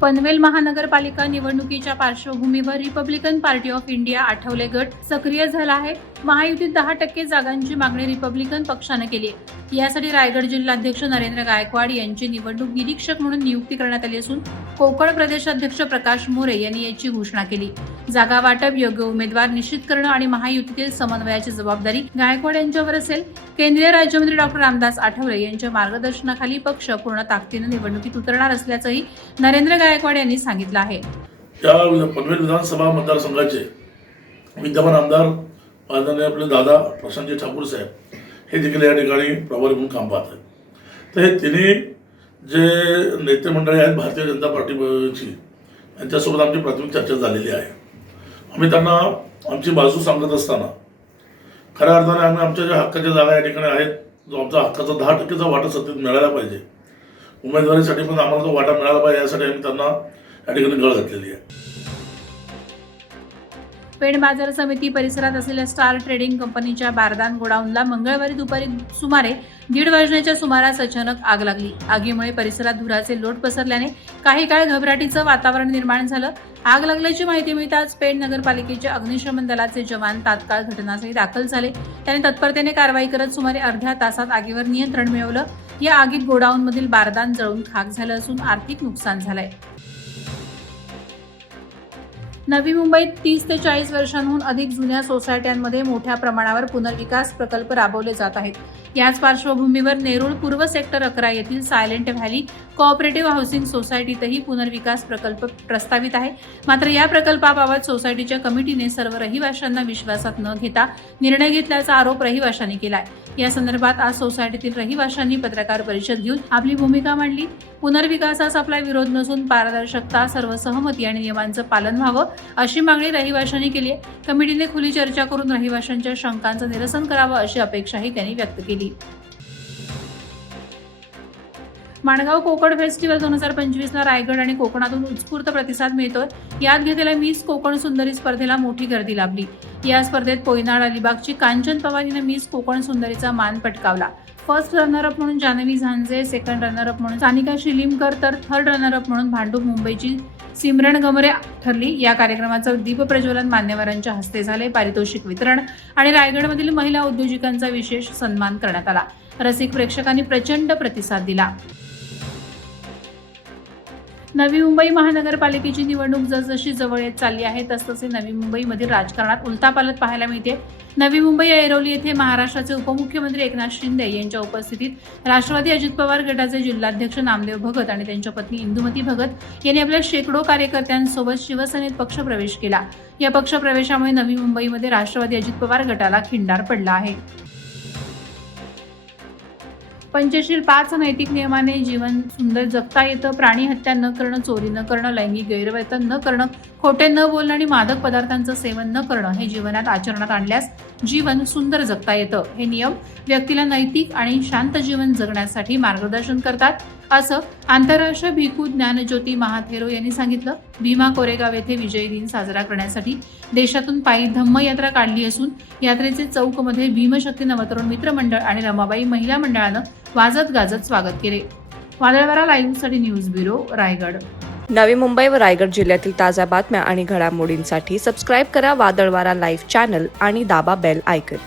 पनवेल महानगरपालिका निवडणुकीच्या पार्श्वभूमीवर Republican party of India Athawale गट सक्रिय झाला आहे। महायुतीत 10% जागांची मागणी रिपब्लिकन पक्षाने केली आहे। यासाठी रायगड जिल्हाध्यक्ष नरेंद्र गायकवाड यांची निवडणूक निरीक्षक म्हणून नियुक्ती करण्यात आली असून कोकण प्रदेशाध्यक्ष प्रकाश मोरे यांनी याची घोषणा केली। जागा वाटप, योग्य उमेदवार निश्चित करणं आणि महायुतीतील समन्वयाची जबाबदारी गायकवाड यांच्यावर असेल। केंद्रीय राज्यमंत्री डॉक्टर रामदास आठवले यांच्या मार्गदर्शनाखाली पक्ष पूर्ण ताकदीने निवडणुकीत उतरणार असल्याचंही नरेंद्र गायकवाड यांनी सांगितलं आहे। या पनवेल विधानसभा मतदारसंघाचे विद्यमान आमदार आदरणीय आपले दादा प्रशांतजी ठाकूर साहेब हे देखील या ठिकाणी प्रभारी म्हणून काम पाहत आहेत। तर हे तिन्ही जे नेते मंडळी आहेत भारतीय जनता पार्टीची यांच्यासोबत आमची प्राथमिक चर्चा झालेली आहे। आम्ही त्यांना आमची बाजू सांगत असताना खऱ्या अर्थाने आम्ही आमच्या ज्या हक्काच्या जागा या ठिकाणी आहेत, जो आमचा हक्काचा 10% वाटा सत्तेत मिळायला पाहिजे, उमेदवारीसाठी पण आम्हाला तो वाटा मिळाला पाहिजे, यासाठी आम्ही त्यांना या ठिकाणी गळ घातलेली आहे। पेठ बाजार समिती परिसरात असलेल्या स्टार ट्रेडिंग कंपनीच्या बारदान गोडाऊनला मंगळवारी दुपारी सुमारे 1:30 वाजण्याच्या सुमारास अचानक आग लागली। आगीमुळे परिसरात धुराचे लोट पसरल्याने काही काळ घबराटीचं वातावरण निर्माण झालं। आग लागल्याची माहिती मिळताच पेठ नगरपालिकेचे अग्निशमन दलाचे जवान तात्काळ घटनास्थळी दाखल झाले। त्यांनी तत्परतेने कारवाई करत सुमारे अर्ध्या तासात आगीवर नियंत्रण मिळवलं। या आगीत गोडाऊनमधील बारदान जळून खाक झालं असून आर्थिक नुकसान झालंय। नवी मुंबईत 30 ते 40 वर्षांहून अधिक जुन्या सोसायट्यांमध्ये मोठ्या प्रमाणावर पुनर्विकास प्रकल्प राबवले जात आहेत। याच पार्श्वभूमीवर नेरूळ पूर्व सेक्टर 11 येथील सायलेंट व्हॅली कोऑपरेटिव्ह हाऊसिंग सोसायटीतही पुनर्विकास प्रकल्प प्रस्तावित आहे। मात्र या प्रकल्पाबाबत सोसायटीच्या कमिटीने सर्व रहिवाशांना विश्वासात न घेता निर्णय घेतल्याचा आरोप रहिवाशांनी केलाय। या संदर्भात आज सोसायटीतील रहिवाशांनी पत्रकार परिषद घेऊन आपली भूमिका मांडली। पुनर्विकासास आपला विरोध नसून पारदर्शकता, सर्व सहमती आणि नियमांचं पालन व्हावं अशी मागणी रहिवाशांनी केली आहे। कमिटीने खुली चर्चा करून रहिवाशांच्या शंकांचं निरसन करावं अशी अपेक्षाही त्यांनी व्यक्त केली। माणगाव कोकण फेस्टिवल 2025ला रायगड आणि कोकणातून उत्स्फूर्त प्रतिसाद मिळतोय। यात घेतलेल्या मिस कोकण सुंदरी स्पर्धेला मोठी गर्दी लाभली। या स्पर्धेत पोयनाड अलिबागची कांचन पवार हिने मिस कोकण सुंदरीचा मान पटकावला। फर्स्ट रनरअप म्हणून जानवी झांजे, सेकंड रनरअप म्हणून सानिका शिलीमकर तर थर्ड रनरअप म्हणून भांडूप मुंबईची सिमरन गमरे ठरली। या कार्यक्रमाचं दीपप्रज्वलन मान्यवरांच्या हस्ते झाले। पारितोषिक वितरण आणि रायगडमधील महिला उद्योजकांचा विशेष सन्मान करण्यात आला। रसिक प्रेक्षकांनी प्रचंड प्रतिसाद दिला। नवी मुंबई महानगरपालिकेची निवडणूक जसजशी जवळ येत चालली आहे तसतसे नवी मुंबईमधील राजकारणात उलथापालथ पाहायला मिळते। नवी मुंबई ऐरोली येथे महाराष्ट्राचे उपमुख्यमंत्री एकनाथ शिंदे यांच्या उपस्थितीत राष्ट्रवादी अजित पवार गटाचे जिल्हाध्यक्ष नामदेव भगत आणि त्यांच्या पत्नी इंदुमती भगत यांनी आपल्या शेकडो कार्यकर्त्यांसोबत शिवसेनेत पक्षप्रवेश केला। या पक्षप्रवेशामुळे नवी मुंबईमध्ये राष्ट्रवादी अजित पवार गटाला खिंडार पडला आहे। पंचशील 5 नैतिक नियमाने जीवन सुंदर जगता येतं। प्राणी हत्या न करणं, चोरी न करणं, लैंगिक गैरवर्तन न करणं, खोटे न बोलणं आणि मादक पदार्थांचं सेवन न करणं हे जीवनात आचरणात आणल्यास जीवन सुंदर जगता येतं। हे नियम व्यक्तीला नैतिक आणि शांत जीवन जगण्यासाठी मार्गदर्शन करतात, असं आंतरराष्ट्रीय भिक्खू ज्ञानज्योती महाथेरो यांनी सांगितलं। भीमा कोरेगाव येथे विजय दिन साजरा करण्यासाठी देशातून पायी धम्म यात्रा काढली असून यात्रेचे चौकमध्ये भीमशक्ती नवतरुण मित्र मंडळ आणि रमाबाई महिला मंडळानं वाजत गाजत स्वागत केले। वादळवारा लाईव्हसाठी न्यूज ब्युरो, रायगड। नवी मुंबई व रायगड जिल्ह्यातील ताज्या बातम्या आणि घडामोडींसाठी सबस्क्राईब करा वादळवारा लाईव्ह चॅनल आणि दाबा बेल आयकॉन।